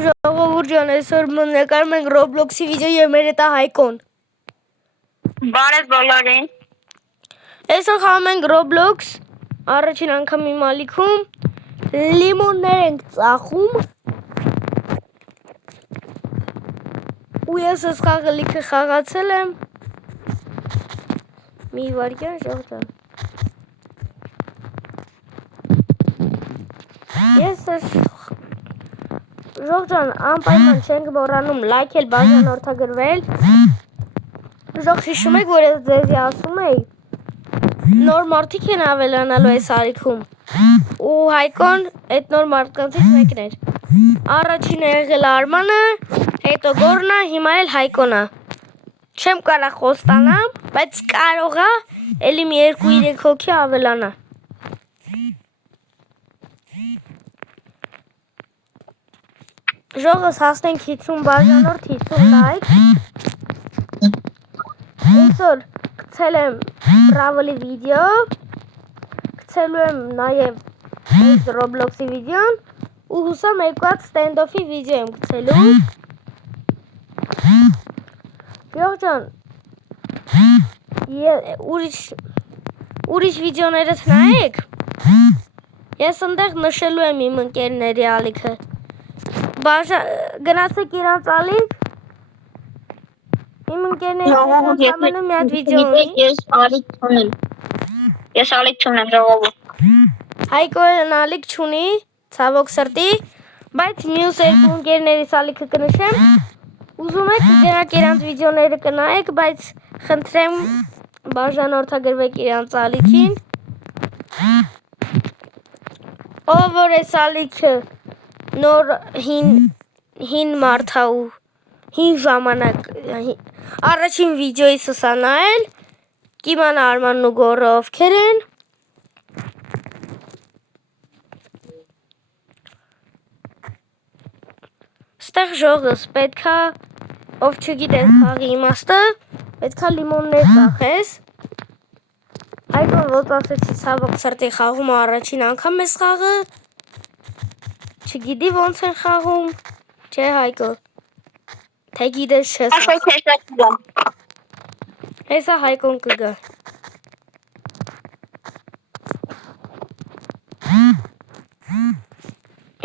Ժողովուրդ ջան, այսօր նկարում ենք Roblox-ի վիդեո եւ մեր հետ է Հայկոն։ Բարև բոլորին։ Այսօր խաղում ենք Roblox, առաջին անգամ իմ ալիքում լիմոններ ենք ծախում։ Ու ես այս խաղը լիքը խաղացել եմ։ Մի վարքյան ժողովուրդ։ Ես Ժողովուրդ, անպայման չենք մոռանում լայքել, բաժանորդագրվել։ Ժողովուրդ, հիշում եք, որ ես ձեզի ասում էի, նոր մարդիկ են ավելանալու այս ալիքում։ Ու Հայկոն այդ նոր մարդկանցից մեկն էր։ Առաջինը եղել Արմանը, հետո Գորնա, հիմա էլ Հայկոնն է։ Չեմ կարող խոստանամ, բայց կարող է էլի մի 2-3 հոգի ավելանա։ Ժողովուրդ, հասնենք 50 բաժանորդ, 50 լայք։ Այսօր գցել եմ Brawl-ի վիդեո, գցելու եմ նաև այս Roblox-ի վիդեոն ու հուսամ երկու հատ stand-off-ի վիդեո եմ գցելու։ Ժողովուրդ ջան, ուրիշ վիդեոներս նայեք։ Ես այնտեղ նշելու եմ իմ ընկերների ալիքը։ Գնացեք իրանց ալիք։ Իմ ընկերների ամենը մի հատ վիդեո ունի։ Ես ալիք չունեմ, ժողովուրդ։ Հայկոն ալիք չունի, ցավոք սրտի, բայց մյուս երկու ընկերներիս ալիքը կնշեմ։ Ուզում եք գնաք իրանց վիդեոները կնայեք, բայց խնդրեմ բաժանորդագրվեք իրանց ալիքին։ Ով որ այս ալիքը նոր հին մարդա ու հին ժամանակ առաջին վիդեոյից սա նայել, կիմանա Արմանն ու Գորը ովքեր են։ Ստեղ ժողովուրդ պետքա, ով չգիտես խաղի իմաստը, պետքա լիմոններ ծախես։ Հայկոն ոնց ասեցի, ցավոք սրտի խաղում առաջին անգամ ես խաղը։ Չգիտի ոնց են խաղում, չէ Հայկո։ Թե գիտես չես։ Հեսա Հայկոն կգա։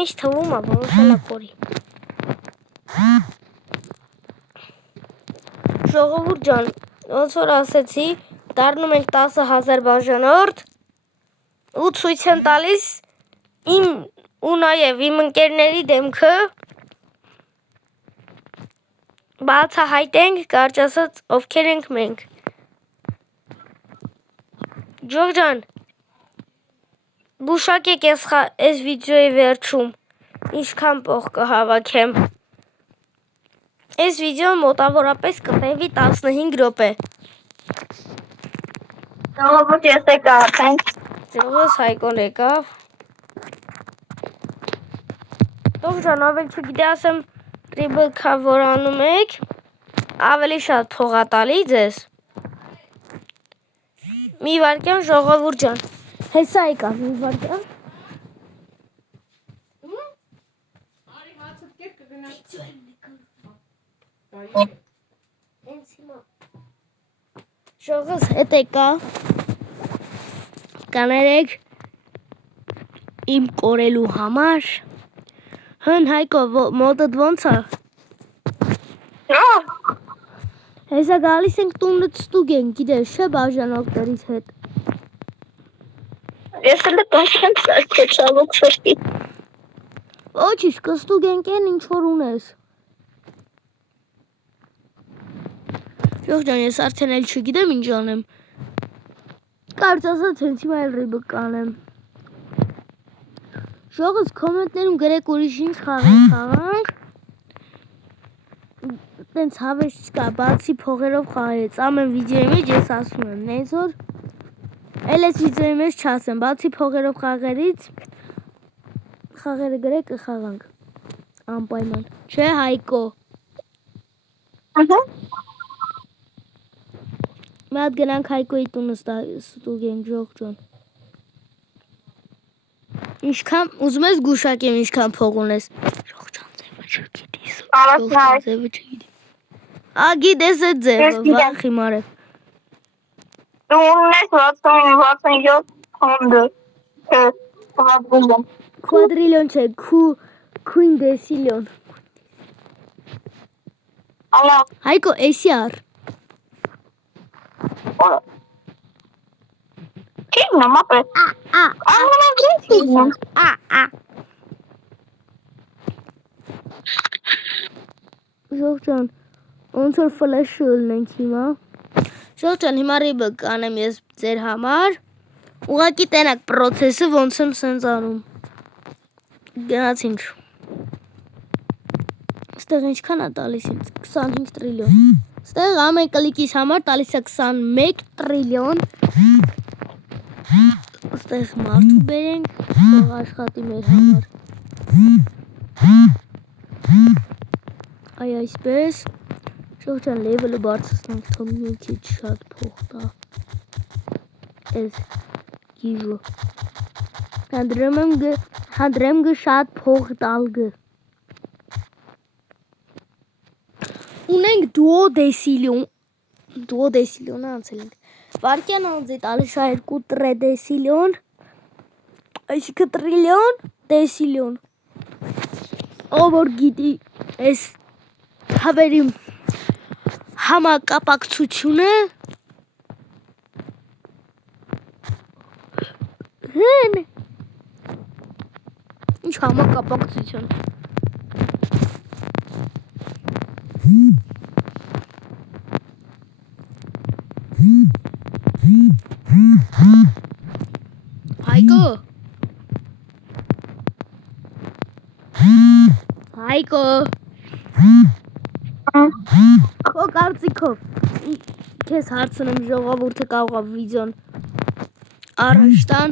Ինչ թվում է, որոշել է կորի։ Ժողովուրդ ջան, ոնց որ ասեցի, դառնում ենք 10,000 բաժանորդ ու ցույց եմ տալիս իմ ու նաև իմ ընկերների դեմքը բացահայտենք, կարճ ասած, ովքեր ենք մենք։ Ժողովուրդ ջան, գուշակեք այս վիդեոյի վերջում ինչքան փող կհավաքեմ։ Այս վիդեոն մոտավորապես կտևի 15 րոպե։ Ժողովուրդ, ես եկա արդեն։ Ժողովուրդ, Հայկոն եկավ։ Ժողովուրդ ջան, ավել չգիտի ասեմ ռիբլքա որ անում եք, ավելի շատ փող ա տալի ձեզ։ Մի վարքյան ժողովուրդ ջան, հեսա եկավ մի վարքյան։ Ժողովուրդ հետ եկա, կաներեք իմ կորելու համար։ Հն Հայկո, մոտդ ոնց է։ Հեսա գալիս ենք տունը ստուգ ենք, գիտես, չէ բաժանորդներից հետ։ Ես էլ տուն չեմ ծախել, ցավոք սրտի։ Ոչինչ, կստուգ ենք են ինչ որ ունես։ Ժողովուրդ ջան, ես արդեն էլ չգիտեմ ինչ անեմ։ Կարծ ասած հենց հիմա էլ ռիբլ կանեմ։ Ժողովուրդ, կոմենտներում գրեք ուրիշ ինչ խաղանք։ Տենց հավես չկա, բացի փողերով խաղերից, ամեն վիդեոյի մեջ ես ասում եմ, նեզոր, էլ այս վիդեոյի մեջ չասեմ, բացի փողերով խաղերից, խաղերը գրեք կխաղանք, անպայման, չէ Հայկո։ Մի հատ գնանք Հայկոյի տունը ստուգենք, Ժողովուրդ ջան։ Ինչքան, ուզում ես գուշակեմ ինչքան փող ունես։ Ժողովուրդ ջան, ձեր Գիտես այդ ձևը, վախ հիմար է։ Դու ունես 67 հոնդը։ Quadrillion չէ, quindecillion։ Ալա, Հայկո, էսի առ։ քիմ նամապե։ Անգնան Ժողջան, ոնց որ ֆլեշը ելնենք հիմա։ Ժողջան, հիմա ռիբը կանեմ ես ձեր համար։ Ուղակի տենակ պրոցեսը ոնց եմ սենց անում։ Գնաց ինչ։ Ստեղ ինչքան է տալիս ինձ 25 տրիլիոն։ Ստեղ ամեն կլիկիս համար տալիս է 21 տրիլիոն։ Ստեղ մարդու բերենք, թող աշխատի մեր համար։ Այ այսպես։ Ժողջան լեվելը բարձրացնենք, թող մի քիչ շատ փող տա։ Այս գիժը։ Հանդրեմ գը շատ փող տալ գը։ Ունենք դուոդեսիլիոն անցել ենք։ Վարկյան անձի տալիս է 2 տրեդեսիլիոն, այսինքն տրիլիոն, դեսիլիոն։ Ով որ գիտի այս հավերի համակապակցությունը հեն ինչ համակապակցություն Հայկո Քո կարծիքով քեզ հարցնեմ ժողովուրդը կարող է վիդեոն առաջ տան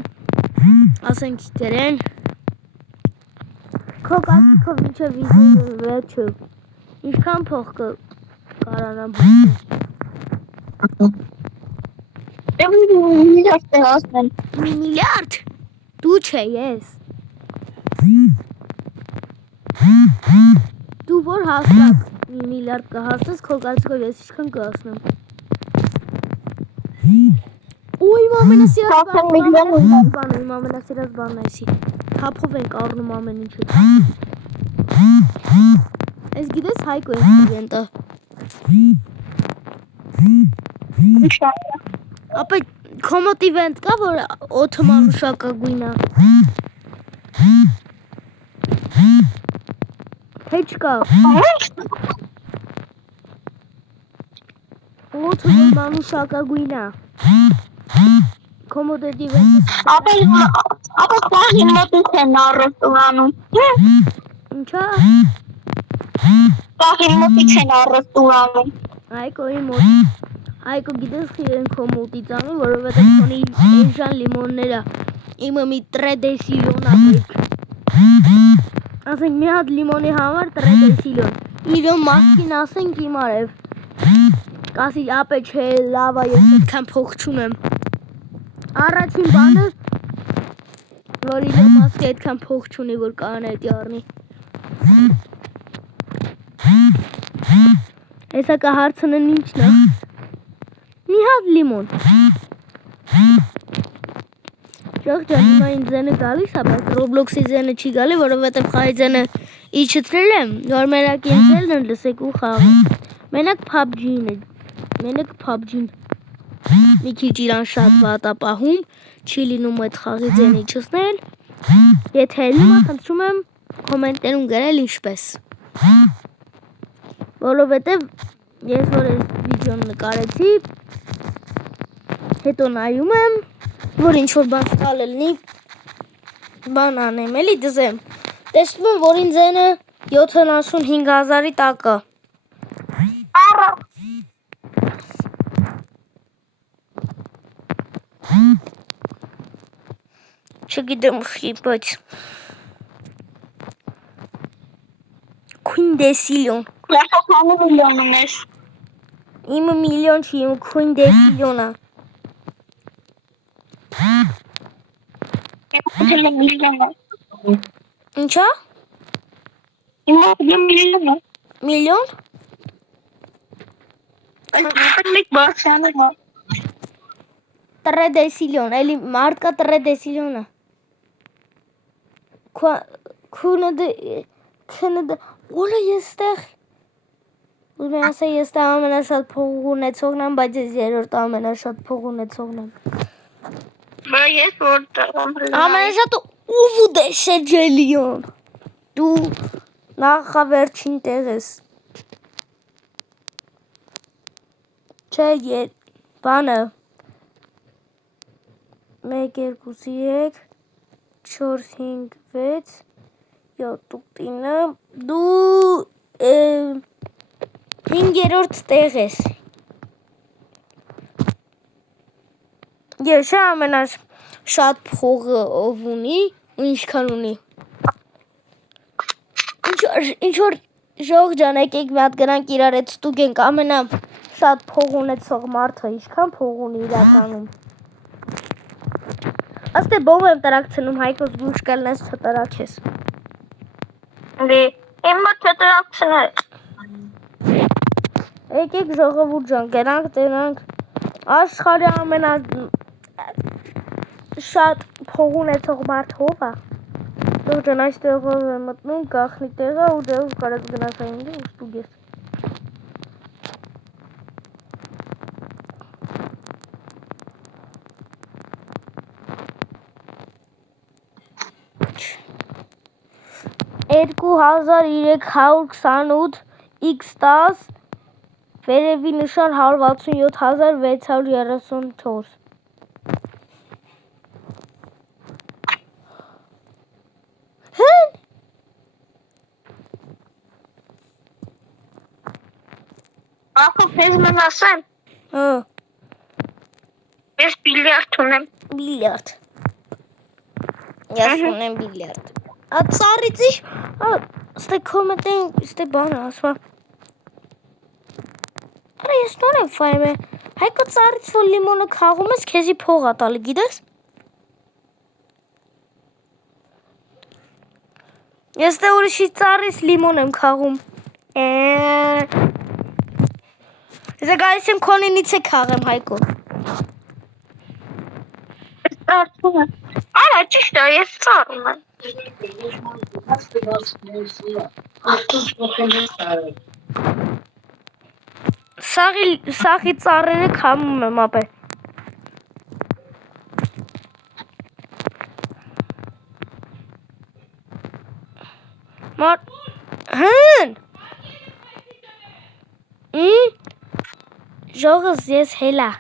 ասենք դերեն Քո կարծիքով ինչը վիդեոյի վերջը ինչքան փող կարանամ միլիարդ դու չէ ես Դու որ հաստատ մի միլիարդ կհասնես, քո կարծիքով ես ինչքան կհասնեմ։ Ու իմ ամենասիրած բանն էսի։ Թափով ենք առնում ամեն ինչը։ Ես գիտես Հայկո ինտելիգենտը։ Ապա կոմոդ իվենտ կա, որ օդը մանուշակագույն է։ Թե չկա։ Օդը մանուշակագույն է։ Կոմոդ այդ իվենտը։ Ապա պահին մոտից են առստուրանում։ Ինչա։ Պահին մոտից են առստուրանում։ Հայկոյի մոտից։ Հայկո գիտես իրեն քո մոտից անում, որովհետև քոնի էժան լիմոնները իմը մի տրեդեսիլիոն ապրեք։ Ասենք մի հատ լիմոնի համար տրեդեսիլիոն։ Իրոն մասկին ասենք իմ արև։ Կասի ապե չէ լավա ես այդքան փող չունեմ։ Առաջին բանը, որ իրոն մասկի այդքան փող չունի, որ կարան այդի առնի։ Հեսա կհարցնեն ինչն է։ Մի հատ լիմոն։ Ժողջան, հիմա ինձ ձենը գալիս է, բայց Roblox-ի ձենը չի գալի, որովհետև խաղի ձենը իջեցրել եմ, որ մերակ ինձելն են լսեք ու խաղը։ Մենակ PUBG-ն է, մենակ PUBG-ն։ Մի քիչ իրան շատ վատ է պահում, չի լինում այդ խաղի ձենը իջեցնել։ Եթե ելնում է, խնդրում եմ կոմենտերում գրել ինչպես։ Որովհետև ես որ այս վիդեոն նկարեցի, հետո նայում եմ, որ ինչ-որ բան սխալ լինի, բան անեմ, էլի դզեմ։ Տեսնում եմ, որ ինձ ձենը 75,000-ի տակ է։ Չգիտեմ խի, բայց Quindecillion։ Լախականը միլիոնում ես։ Իմը միլիոն չի, իմը Quindecillion է։ Ինչա։ Հիմա միլիոն է։ Միլիոն։ Այդ մեկ բարձրանում է։ 3 դեսիլիոն, էլի մարդկա 3 դեսիլիոնը։ Քունը օլա եստեղ։ Ուզում եմ ասել ես տա ամենաշատ փող ունեցողն եմ, բայց ես երրորդ ամենաշատ փող ունեցողն եմ։ Բա ես որտեղ եմ։ Ամենաշատը ով դեսեջելիոն։ Դու նախավերջին տեղ ես։ Չէ, բանը 1 2 3 4 5 6 7 9 դու 5-րդ տեղ ես։ Ես ամենաշատ փողը ով ունի ու ինչքան ունի։ Ինչ որ ժող ջան, եկեք մի հատ գնանք իրար հետ ստուգենք ամենաշատ փող ունեցող մարդը ինչքան փող ունի իրականում։ Աստե բոմ եմ տրակցնում Հայկոս գուշ կլնես չտրակես։ Դե հիմա չտրակցնել։ Եկեք ժողովուրդ ջան, գնանք տենանք աշխարհի ամենաշատ փող ունեցող մարդը ով է։ Դու ջան այստեղով եմ մտնում, գախնի տեղը ու դու կարաս գնաս այնտեղ ու ստուգես։ $2328 x10 վերևի նշան 167634 Հեն Ախո քեզ մեն ասեմ։ Հա Ես բիլիարդ ունեմ։ բիլիարդ Ես ունեմ բիլիարդ Ացարիցի ստե կոմենտեն ստե բանը ասվա Արա ես նոր եմ ֆայմ է Հայկո ծարից որ լիմոնը քաղում ես քեզի փող ա տալի գիտես Ես դե ուրիշի ծարից լիմոն եմ քաղում Ես գալիս եմ քոնինից է քաղեմ Հայկո Արա ճիշտ է, ես ծառում եմ։ Սաղի ծառերը քամում եմ ապե Հն Ժողս ես հելա